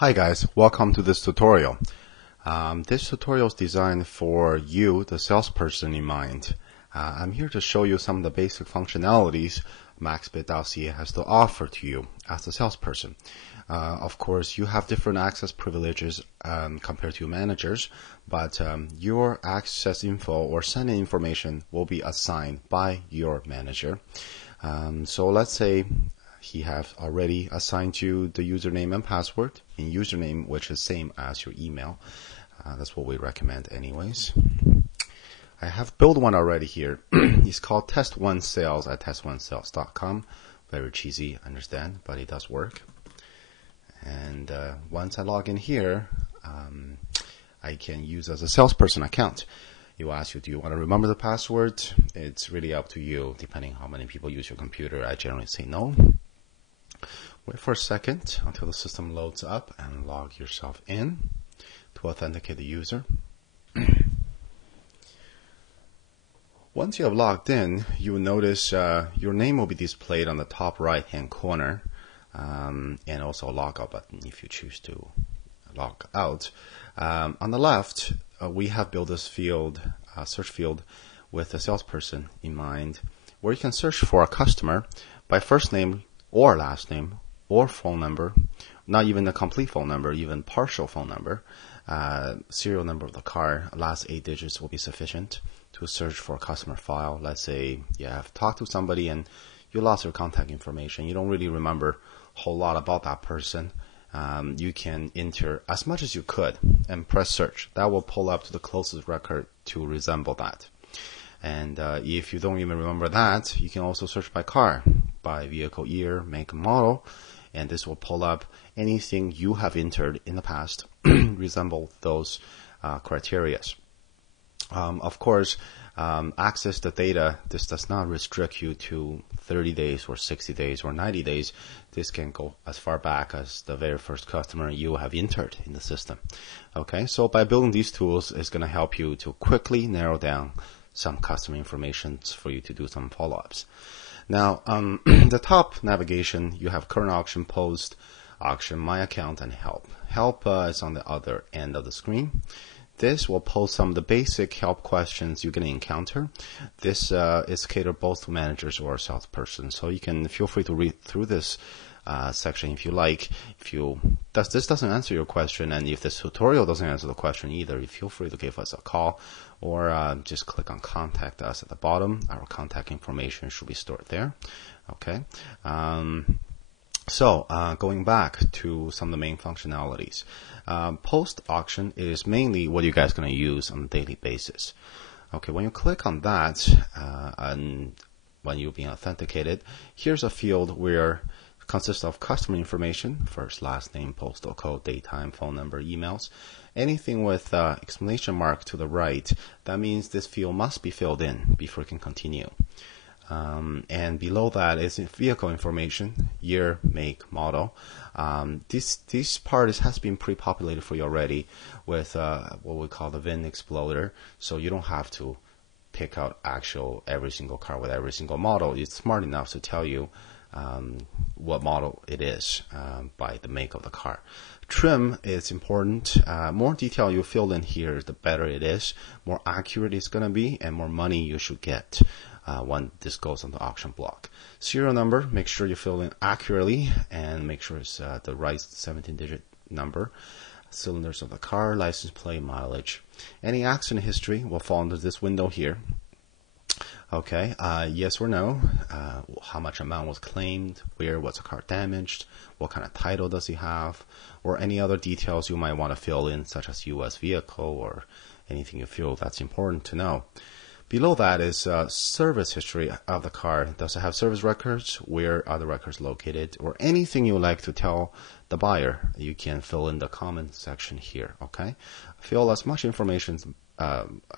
Hi guys, welcome to this tutorial. This tutorial is designed for you, the salesperson, in mind. I'm here to show you some of the basic functionalities MaxBid.ca has to offer to you as a salesperson. Of course, you have different access privileges compared to managers, but your access info or sending information will be assigned by your manager. So let's say he have already assigned you the username and password in username, which is same as your email. That's what we recommend anyways. I have built one already here. It's called test1sales at test1sales.com. Very cheesy, I understand, but it does work. And once I log in here, I can use as a salesperson account. It will ask you, do you want to remember the password? It's really up to you, depending how many people use your computer. I generally say no. Wait for a second until the system loads up and log yourself in to authenticate the user. Once you have logged in, you will notice your name will be displayed on the top right hand corner, and also a logout button if you choose to log out. On the left, we have built this field, search field, with a salesperson in mind, where you can search for a customer by first name or last name or phone number, not even the complete phone number, even partial phone number, serial number of the car, last 8 digits will be sufficient to search for a customer file. Let's say you have talked to somebody and you lost your contact information. You don't really remember a whole lot about that person. You can enter as much as you could and press search. That will pull up to the closest record to resemble that. And if you don't even remember that, you can also search by car, by vehicle year, make, and model, and this will pull up anything you have entered in the past resemble those criteria. Of course, access the data. This does not restrict you to 30 days or 60 days or 90 days. This can go as far back as the very first customer you have entered in the system. Okay, so by building these tools, it's going to help you to quickly narrow down some customer information for you to do some follow-ups. Now, on the top navigation, you have current auction, post, auction, my account, and help. Help is on the other end of the screen. This will pose some of the basic help questions you're going to encounter. This is catered both to managers or salesperson, so you can feel free to read through this section if you like. If this doesn't answer your question, and if this tutorial doesn't answer the question either, you feel free to give us a call or just click on contact us at the bottom. Our contact information should be stored there. Okay. So going back to some of the main functionalities, post-auction is mainly what you guys are going to use on a daily basis. Okay, when you click on that, and when you're being authenticated, here's a field where it consists of customer information, first, last name, postal code, date, time, phone number, emails. Anything with exclamation mark to the right, that means this field must be filled in before it can continue. And below that is vehicle information, year, make, model. This part has been pre-populated for you already with what we call the VIN exploder, so you don't have to pick out every single car with every single model. It's smart enough to tell you what model it is by the make of the car. Trim is important. More detail you fill in here, the better it is, more accurate it's going to be, and more money you should get when this goes on the auction block. Serial number, make sure you fill in accurately and make sure it's the right 17-digit number. Cylinders of the car, license plate, mileage. Any accident history will fall under this window here. Okay, yes or no, how much amount was claimed, where was the car damaged, what kind of title does he have, or any other details you might want to fill in, such as U.S. vehicle or anything you feel that's important to know. Below that is service history of the car. Does it have service records? Where are the records located? Or anything you like to tell the buyer, you can fill in the comment section here, okay? Fill as much information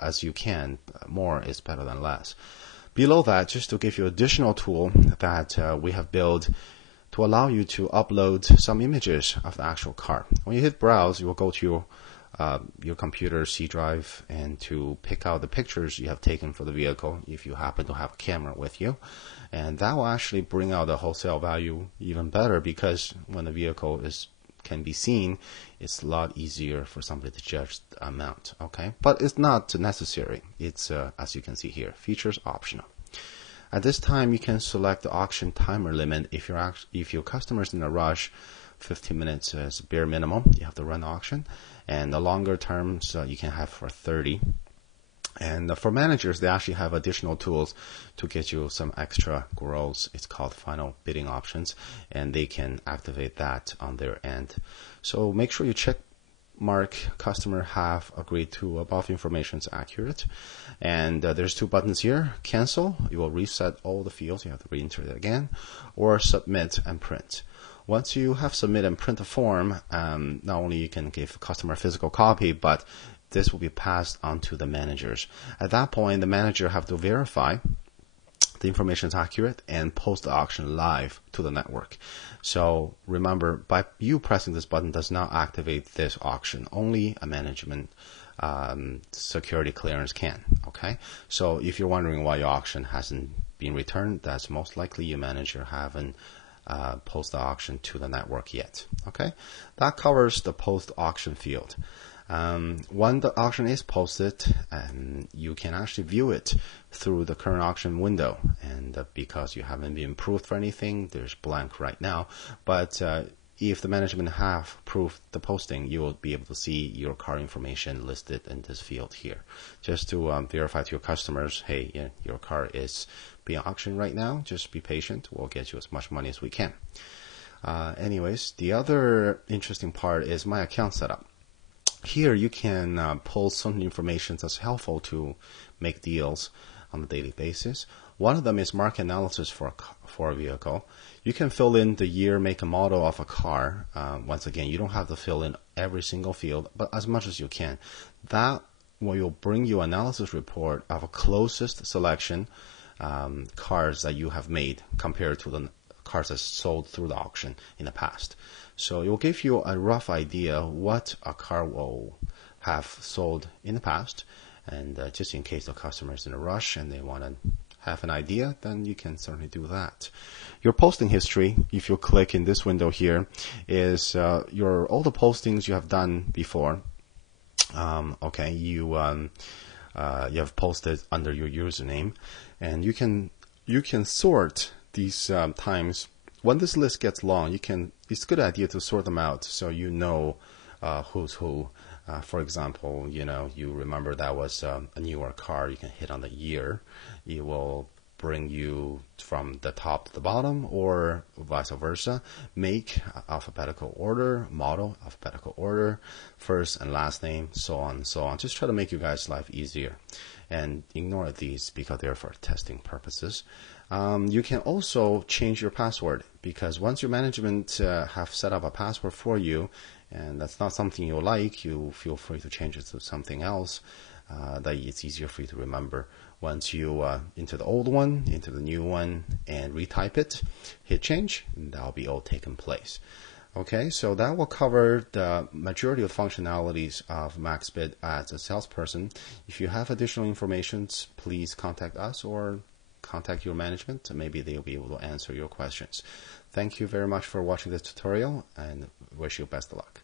as you can. More is better than less. Below that, just to give you additional tool that we have built to allow you to upload some images of the actual car. When you hit browse, you will go to your computer C drive and to pick out the pictures you have taken for the vehicle if you happen to have a camera with you, and that will actually bring out the wholesale value even better, because when the vehicle is can be seen, it's a lot easier for somebody to judge the amount. Okay, but it's not necessary. It's as you can see here, features optional. At this time, you can select the auction timer limit. If your customer's in a rush, 15 minutes is bare minimum. You have to run the auction, and the longer terms you can have for 30. And for managers, they actually have additional tools to get you some extra growth. It's called final bidding options, and they can activate that on their end. So make sure you check mark customer have agreed to above information is accurate. And there's two buttons here. Cancel, you will reset all the fields. You have to re-enter it again, or submit and print. Once you have submit and print the form, not only you can give customer a physical copy, but this will be passed on to the managers. At that point, the manager have to verify the information is accurate and post the auction live to the network. So remember, by you pressing this button does not activate this auction. Only a management security clearance can. Okay. So if you're wondering why your auction hasn't been returned, that's most likely your manager haven't post the auction to the network yet. Okay. That covers the post auction field. When the auction is posted, you can actually view it through the current auction window. And because you haven't been approved for anything, there's blank right now. But if the management have approved the posting, you will be able to see your car information listed in this field here. Just to verify to your customers, hey, yeah, your car is being auctioned right now. Just be patient. We'll get you as much money as we can. Anyways, the other interesting part is my account setup. Here you can pull some information that's helpful to make deals on a daily basis. One of them is market analysis for a vehicle. You can fill in the year, make, and model of a car. Once again, you don't have to fill in every single field, but as much as you can. That will bring you an analysis report of a closest selection cars that you have made compared to the cars that sold through the auction in the past. So it will give you a rough idea what a car will have sold in the past, and just in case the customer is in a rush and they want to have an idea, then you can certainly do that. Your posting history, if you click in this window here, is all the postings you have done before. Okay, you have posted under your username, and you can sort these times. When this list gets long, it's a good idea to sort them out so you know who's who. For example, you remember that was a newer car. You can hit on the year. It will bring you from the top to the bottom, or vice versa. Make, alphabetical order. Model, alphabetical order. First and last name, so on and so on. Just try to make you guys' life easier. And ignore these because they're for testing purposes. You can also change your password, because once your management have set up a password for you, and that's not something you like, you feel free to change it to something else that it's easier for you to remember. Once you into the old one, into the new one, and retype it, hit change, and that'll be all taken place. Okay, so that will cover the majority of functionalities of MaxBid as a salesperson. If you have additional information, please contact us or contact your management. Maybe they'll be able to answer your questions. Thank you very much for watching this tutorial, and wish you best of luck.